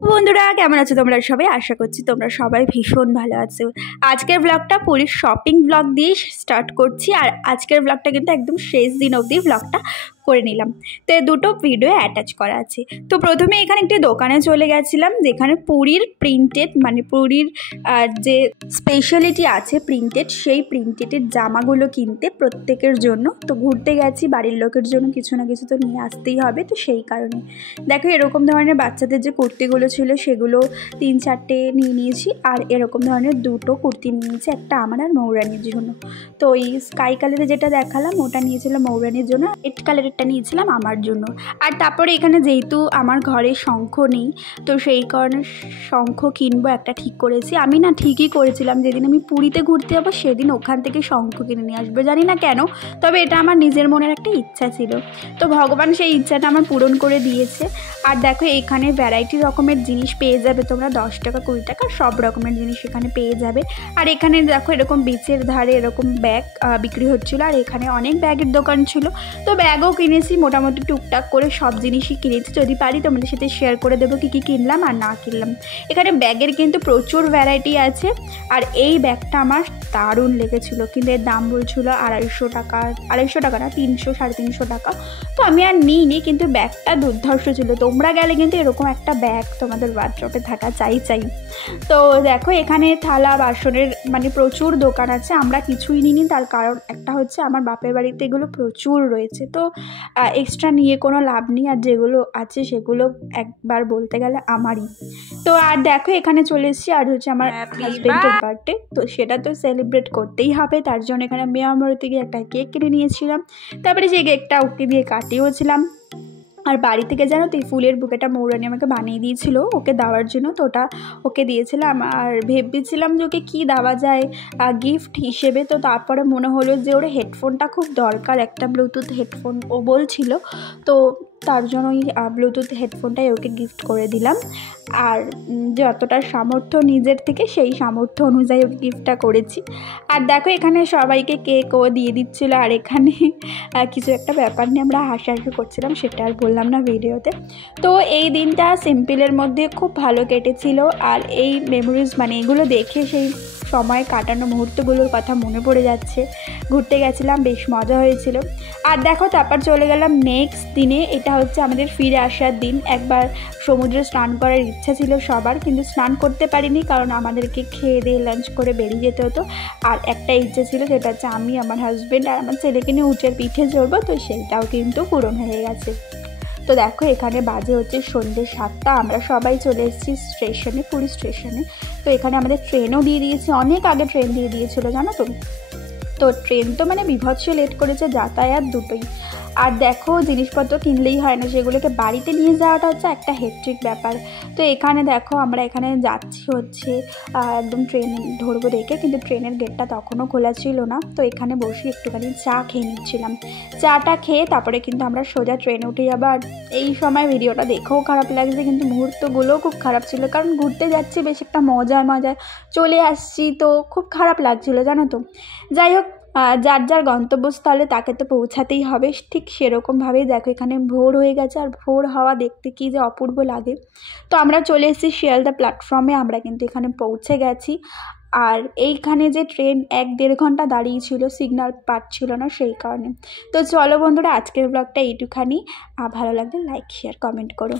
বন্ধুরা কেমন আছো তোমরা সবাই? আশা করছি তোমরা সবাই ভীষণ ভালো আছো। আজকের ব্লগটা পুরীর শপিং ব্লগ দিয়ে স্টার্ট করছি। আর আজকের ব্লগটা কিন্তু একদম শেষ দিন অবধি ব্লগটা করে নিলাম। তো দুটো ভিডিও অ্যাটাচ করা আছে। তো প্রথমে এখানে একটি দোকানে চলে গেছিলাম যেখানে পুরীর প্রিন্টেড মানে পুরীর যে স্পেশালিটি আছে প্রিন্টেড, সেই প্রিন্টেডের জামাগুলো কিনতে প্রত্যেকের জন্য। তো ঘুরতে গেছি, বাড়ির লোকের জন্য কিছু না কিছু তো নিয়ে আসতেই হবে। তো সেই কারণে দেখো এরকম ধরনের বাচ্চাদের যে কুর্তিগুলো ছিল সেগুলো 3-4টে নিয়ে নিয়েছি। আর এরকম ধরনের দুটো কুর্তি নিয়েছি, একটা আমার আর মৌরানির জন্য। তো এই স্কাই কালারে যেটা দেখালাম ওটা নিয়েছিলাম মৌরানির জন্য, রেড কালারেরটা নিয়েছিলাম আমার জন্য। আর তারপরে এখানে যেহেতু আমার ঘরে শঙ্খ নেই, তো সেই কারণে শঙ্খ কিনবো একটা ঠিক করেছি। আমি না ঠিকই করেছিলাম, যেদিন আমি পুরীতে ঘুরতে যাবো সেদিন ওখান থেকে শঙ্খ কিনে নিয়ে আসবো, জানি না কেন, তবে এটা আমার নিজের মনের একটা ইচ্ছা ছিল। তো ভগবান সেই ইচ্ছাটা আমার পূরণ করে দিয়েছে। আর দেখো এখানে ভ্যারাইটি রকমের জিনিস পেয়ে যাবে তোমরা, 10 টাকা 20 টাকা সব রকমের জিনিস এখানে পেয়ে যাবে। আর এখানে দেখো এরকম বিচের ধারে এরকম ব্যাগ বিক্রি হচ্ছিলো, আর এখানে অনেক ব্যাগের দোকান ছিল। তো ব্যাগও কিনেছি, মোটামুটি টুকটাক করে সব জিনিসই কিনেছি। যদি পারি তোমাদের সাথে শেয়ার করে দেবো কী কী কিনলাম আর না কিনলাম। এখানে ব্যাগের কিন্তু প্রচুর ভ্যারাইটি আছে। আর এই ব্যাগটা আমার দারুণ লেগেছিলো, কিন্তু এর দাম বলছিল 250 টাকা, 250 টাকা না 300 350 টাকা। তো আমি আর নিইনি, কিন্তু ব্যাগটা দুর্ধর্ষ ছিল। তোমরা গেলে কিন্তু এরকম একটা ব্যাগ তোমাদের ওয়ার্ড্রপে থাকা চাই। তো দেখো এখানে থালা বাসনের মানে প্রচুর দোকান আছে। আমরা কিছুই নিইনি, তার কারণ একটা হচ্ছে আমার বাপের বাড়িতে এগুলো প্রচুর রয়েছে, তো এক্সট্রা নিয়ে কোনো লাভ নেই। আর যেগুলো আছে সেগুলো একবার বলতে গেলে আমারই। তো আর দেখো এখানে চলে এসেছি, আর হচ্ছে আমার হাজবেন্ডের বার্থডে, তো সেটা তো সেলিব্রেট করতেই হবে। তার জন্য এখানে মেয়ামরতে গিয়ে একটা কেক কিনে নিয়েছিলাম। তারপরে সেই কেকটা ওকে দিয়ে কাটিয়েওছিলাম। আর বাড়ি থেকে জানো তো এই ফুলের বুকেটা মৌরানি আমাকে বানিয়ে দিয়েছিল ওকে দেওয়ার জন্য, তো ওটা ওকে দিয়েছিলাম। আর ভেবেছিলাম যে ওকে কী দেওয়া যায় গিফট হিসেবে। তো তারপরে মনে হলো যে ওর হেডফোনটা খুব দরকার, একটা ব্লুটুথ হেডফোন ও বলছিল, তো তার জন্য ওই ব্লুটুথ হেডফোনটাই ওকে গিফট করে দিলাম। আর যতটা সামর্থ্য নিজের থেকে সেই সামর্থ্য অনুযায়ী ওকে গিফটটা করেছি। আর দেখো এখানে সবাইকে কেকও দিয়ে দিচ্ছিলো। আর এখানে কিছু একটা ব্যাপার নিয়ে আমরা হাসাহাসি করছিলাম, সেটা আর বললাম না ভিডিওতে। তো এই দিনটা সিম্পলের মধ্যে খুব ভালো কেটেছিল। আর এই মেমোরিজ মানে এগুলো দেখে সেই সময় কাটানো মুহূর্তগুলোর কথা মনে পড়ে যাচ্ছে। ঘুরতে গেছিলাম, বেশ মজা হয়েছিল। আর দেখো তারপর চলে গেলাম নেক্সট দিনে, এটা হচ্ছে আমাদের ফিরে আসার দিন। একবার সমুদ্রে স্নান করার ইচ্ছা ছিল সবার, কিন্তু স্নান করতে পারিনি, কারণ আমাদেরকে খেয়ে দিয়ে লাঞ্চ করে বেরিয়ে যেতে হতো। আর একটা ইচ্ছে ছিল, সেটা হচ্ছে আমি, আমার হাজব্যান্ড আর আমার ছেলেকে নিয়ে উটের পিঠে চড়বো, তো সেইটাও কিন্তু পূরণ হয়ে গেছে। তো দেখো এখানে বাজে হচ্ছে সন্ধ্যে 7টা, আমরা সবাই চলে এসেছি স্টেশনে, পুরী স্টেশনে। তো এখানে আমাদের ট্রেনও দিয়ে দিয়েছে, অনেক আগে ট্রেন দিয়ে দিয়েছিলো জানো তো। তো ট্রেন তো মানে বিভৎস লেট করেছে, যাতায়াত দুটোই। আর দেখো জিনিসপত্র কিনলেই হয় না, সেগুলোকে বাড়িতে নিয়ে যাওয়াটা হচ্ছে একটা হেক্টিক ব্যাপার। তো এখানে দেখো আমরা এখানে যাচ্ছি হচ্ছে একদম ট্রেন ধরবো দেখে, কিন্তু ট্রেনের গেটটা তখনও খোলা ছিল না। তো এখানে বসে একটুখানি চা খেয়ে নিচ্ছিলাম। চাটা খেয়ে তারপরে কিন্তু আমরা সোজা ট্রেনে উঠে যাবো। আর এই সময় ভিডিওটা দেখেও খারাপ লাগছে, কিন্তু মুহূর্তগুলোও খুব খারাপ ছিল, কারণ ঘুরতে যাচ্ছি বেশ একটা মজায় চলে আসছি, তো খুব খারাপ লাগছিলো জানো তো। যাই হোক, যার যার গন্তব্যস্থলে তাকে তো পৌঁছাতেই হবে, ঠিক সেরকমভাবেই দেখো এখানে ভোর হয়ে গেছে। আর ভোর হওয়া দেখতে কী যে অপূর্ব লাগে। তো আমরা চলে এসেছি শিয়ালদা প্ল্যাটফর্মে, আমরা কিন্তু এখানে পৌঁছে গেছি। আর এইখানে যে ট্রেন 1-1.5 ঘন্টা দাঁড়িয়েছিল, সিগন্যাল পাচ্ছিল না সেই কারণে। তো চলো বন্ধুরা, আজকের ব্লগটা এইটুখানি। ভালো লাগলে লাইক শেয়ার কমেন্ট করো।